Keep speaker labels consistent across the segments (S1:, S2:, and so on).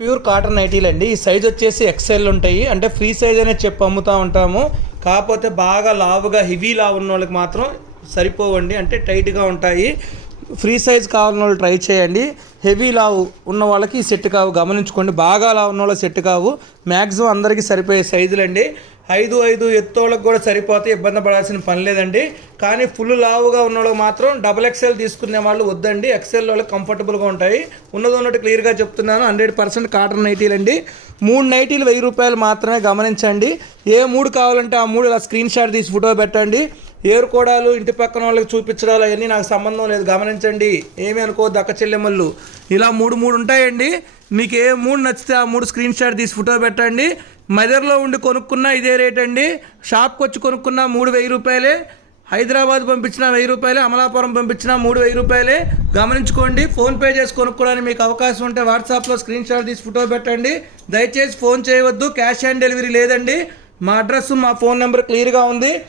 S1: Pure cotton నైటీలు అండి. ఈ సైజ్ వచ్చేసి ఎక్సెల్ ఉంటాయి. అంటే ఫ్రీ సైజ్ అనే చెప్పి అమ్ముతూ ఉంటాము. కాకపోతే బాగా లావుగా హెవీ లావు ఉన్న వాళ్ళకి మాత్రం సరిపోవండి. అంటే టైట్గా ఉంటాయి. ఫ్రీ సైజ్ కావాలన్న వాళ్ళు ట్రై చేయండి. హెవీ లావు ఉన్న వాళ్ళకి ఈ సెట్ కావు గమనించుకోండి. బాగా లావు ఉన్న వాళ్ళకి సెట్ కావు. మ్యాక్సిమం అందరికీ సరిపోయే సైజులండి. ఐదు ఐదు ఎత్తోళ్ళకి కూడా సరిపోతే ఇబ్బంది పడాల్సిన పని లేదండి. కానీ ఫుల్ లావుగా ఉన్న వాళ్ళకి మాత్రం డబుల్ ఎక్స్ఎల్ తీసుకునే వాళ్ళు వద్దండి. ఎక్స్ఎల్ వాళ్ళకి కంఫర్టబుల్గా ఉంటాయి. ఉన్నది ఉన్నట్టు క్లియర్గా చెప్తున్నాను. హండ్రెడ్ పర్సెంట్ కాటన్ నైటీలు అండి మూడు నైటీలు వెయ్యి రూపాయలు మాత్రమే గమనించండి. ఏ మూడు కావాలంటే ఆ మూడు ఇలా స్క్రీన్ షాట్ తీసి ఫోటో పెట్టండి. ఏరుకోడాలు ఇంటి పక్కన వాళ్ళకి చూపించడాలు అవన్నీ నాకు సంబంధం లేదు. గమనించండి. ఏమీ అనుకో దక్క చెల్లెమ్మలు. ఇలా మూడు మూడు ఉంటాయండి. మీకు ఏ మూడు నచ్చితే ఆ మూడు స్క్రీన్ షాట్ తీసి ఫోటో పెట్టండి. మదర్లో ఉండి కొనుక్కున్నా ఇదే రేట్ అండి. షాప్కి వచ్చి కొనుక్కున్నా మూడు వెయ్యి రూపాయలే. హైదరాబాద్ పంపించిన వెయ్యి రూపాయలే. అమలాపురం పంపించిన మూడు వెయ్యి రూపాయలే. గమనించుకోండి. ఫోన్పే చేసి కొనుక్కోవడానికి మీకు అవకాశం ఉంటే వాట్సాప్లో స్క్రీన్ షాట్ తీసి ఫోటో పెట్టండి. దయచేసి ఫోన్ చేయవద్దు. క్యాష్ ఆన్ డెలివరీ లేదండి. మా అడ్రస్ మా ఫోన్ నెంబర్ క్లియర్గా ఉంది.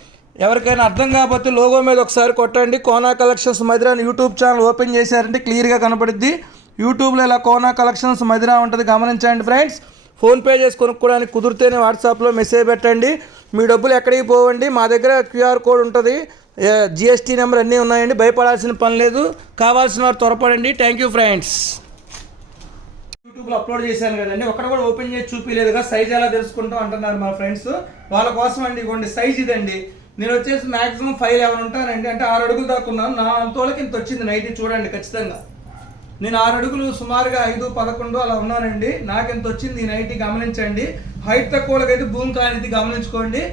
S1: ఎవరికైనా అర్థం కాకపోతే లోగో మీద ఒకసారి కొట్టండి. Kona collections Madhira YouTube channel open చేశారంటే క్లియర్గా కనపడుద్ది. యూట్యూబ్లో ఇలా కోనా కలెక్షన్స్ మధిరా ఉంటుంది గమనించండి ఫ్రెండ్స్. ఫోన్పే చేసి కొనుక్కోవడానికి కుదిరితేనే వాట్సాప్లో మెసేజ్ పెట్టండి. మీ డబ్బులు ఎక్కడికి పోవండి? మా దగ్గర క్యూఆర్ కోడ్ ఉంటుంది. జిఎస్టీ నెంబర్ అన్నీ ఉన్నాయండి. భయపడాల్సిన పని లేదు. కావాల్సిన వారు త్వరపడండి. Thank you friends. యూట్యూబ్లో అప్లోడ్ చేశాను కదండి. ఒకటి కూడా ఓపెన్ చేసి చూపించలేదుగా సైజ్ ఎలా తెలుసుకుంటాం అంటున్నారు మా ఫ్రెండ్స్. వాళ్ళ కోసం అండి ఇవ్వండి. సైజ్ ఇదండి. నేను వచ్చేసి మాక్సిమం ఫైవ్ లెవెన్ ఉంటానండి. అంటే ఆరు అడుగులు దాకా ఉన్నాను. నా తోలకి ఇంత వచ్చింది నైట్ చూడండి ఖచ్చితంగా. నేను ఆరు అడుగులు సుమారుగా ఐదు పదకొండు అలా ఉన్నానండి. నాకు ఇంత వచ్చింది ఈ నైటీ గమనించండి. హైట్ తక్కువ భూమి కానిది గమనించుకోండి.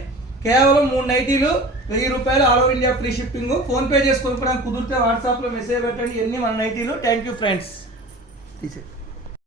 S1: కేవలం మూడు నైటీలు వెయ్యి రూపాయలు all over India free shipping PhonePe చేసుకొని కొనుక్కోవడానికి కుదిరితే వాట్సాప్లో మెసేజ్ పెట్టండి. ఇవన్నీ మన నైటీలు థ్యాంక్ యూ ఫ్రెండ్స్